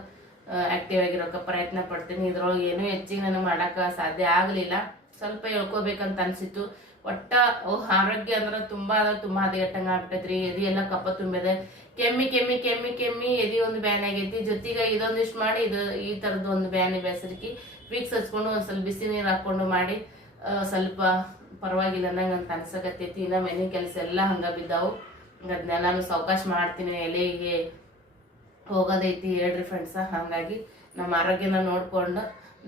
ಆಕ್ಟಿವ್ ಆಗಿರೋಕೆ ಪ್ರಯತ್ನ ಪಡ್ತೀನಿ. ಇದ್ರೊಳಗೆ ಏನೂ ಹೆಚ್ಚಿಗೆ ನನಗೆ ಮಾಡಕ್ಕೆ ಸಾಧ್ಯ ಆಗಲಿಲ್ಲ. ಸ್ವಲ್ಪ ಹೇಳ್ಕೋಬೇಕಂತ ಅನ್ಸಿತ್ತು. ಒಟ್ಟ ಆರೋಗ್ಯ ಅಂದ್ರೆ ತುಂಬಾ ಹದಗೆಟ್ಟಂಗ ಆಗ್ಬಿಟ್ಟೈತ್ರಿ. ಎದಿ ಎಲ್ಲ ಕಪ್ಪ ತುಂಬಿದೆ, ಕೆಮ್ಮಿ ಕೆಮ್ಮಿ ಕೆಮ್ಮಿ ಕೆಮ್ಮಿ ಎದಿ ಒಂದು ಬ್ಯಾನ್ ಆಗೈತಿ. ಜೊತೆಗೆ ಇದೊಂದಿಷ್ಟು ಮಾಡಿ ಈ ತರದ್ದು ಒಂದು ಬ್ಯಾನಿ ಬೆಸರಿಕಿ ವೀಕ್ಸ್ ಹಚ್ಕೊಂಡು ಒಂದ್ ಸ್ವಲ್ಪ ಬಿಸಿ ನೀರು ಹಾಕೊಂಡು ಮಾಡಿ ಸ್ವಲ್ಪ ಪರವಾಗಿಲ್ಲ ಅನ್ನಂಗ ಅಂತ ಅನ್ಸಕತ್ತೈತಿ. ಇನ್ನ ಮನೆ ಕೆಲಸ ಎಲ್ಲ ಹಂಗ ಬಿದ್ದಾವು. ಅದನ್ನೆಲ್ಲಾನು ಸಾವಕಾಶ ಮಾಡ್ತೀನಿ. ಎಲೆಗೆ ಹೋಗೋದೈತಿ ಹೇಳ್ರಿ ಫ್ರೆಂಡ್ಸ. ಹಾಗಾಗಿ ನಮ್ಮ ಆರೋಗ್ಯನ ನೋಡ್ಕೊಂಡು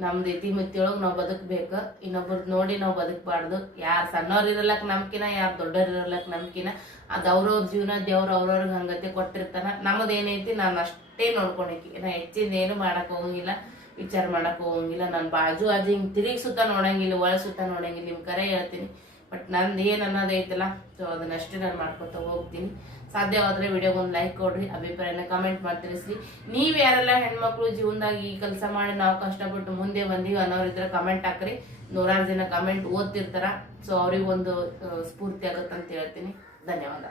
ನಮ್ದು ಇತಿಮಿತಿಯೊಳಗೆ ನಾವು ಬದುಕಬೇಕು. ಇನ್ನೊಬ್ರದ್ದು ನೋಡಿ ನಾವು ಬದುಕಬಾರ್ದು. ಯಾರು ಸಣ್ಣವ್ರು ಇರಲಕ್ ನಮ್ಕಿನ, ಯಾರು ದೊಡ್ಡವ್ರು ಇರಲಕ್ ನಮ್ಕಿನ. ಅದು ಅವ್ರವ್ರ ಜೀವನ ದೇವ್ರು ಅವ್ರವ್ರಿಗೆ ಹಂಗತೆ ಕೊಟ್ಟಿರ್ತಾನ. ನಮ್ಮದೇನೈತಿ ನಾನು ಅಷ್ಟೇ ನೋಡ್ಕೊಳಕಿ. ನಾ ಹೆಚ್ಚಿಂದ ಏನು ಮಾಡಕ್ ಹೋಗಂಗಿಲ್ಲ, ವಿಚಾರ ಮಾಡಕ್ ಹೋಗಂಗಿಲ್ಲ. ನಾನು ಬಾಜು ಹಿಂಗೆ ತಿರುಗಿ ಸುತ್ತ ನೋಡಂಗಿಲ್ಲ, ಒಳ ಸುತ್ತ ನೋಡಂಗಿಲ್ಲ. ನಿಮ್ ಕರೆ ಹೇಳ್ತೀನಿ. ಬಟ್ ನಂದು ಏನು ಅನ್ನೋದೈತಲ್ಲ, ಸೊ ಅದನ್ನಷ್ಟೇ ನಾನು ಮಾಡ್ಕೊತ ಹೋಗ್ತೀನಿ. ಸಾಧ್ಯವಾದ್ರೆ ವಿಡಿಯೋಗೊಂದು ಲೈಕ್ ಕೊಡ್ರಿ, ಅಭಿಪ್ರಾಯನ ಕಮೆಂಟ್ ಮಾಡಿ ತಿಳಿಸ್ರಿ. ನೀವ್ ಯಾರೆಲ್ಲ ಹೆಣ್ಮಕ್ಳು ಜೀವನದಾಗ ಈ ಕೆಲಸ ಮಾಡಿ ನಾವು ಕಷ್ಟಪಟ್ಟು ಮುಂದೆ ಬಂದೀವಿ ಅನ್ನೋರಿದ್ರೆ ಕಮೆಂಟ್ ಹಾಕ್ರಿ. 100 ಜನ ಕಮೆಂಟ್ ಓದ್ತಿರ್ತಾರ. ಸೊ ಅವ್ರಿಗೊಂದು ಸ್ಫೂರ್ತಿ ಆಗತ್ತಂತ ಹೇಳ್ತೀನಿ. ಧನ್ಯವಾದ.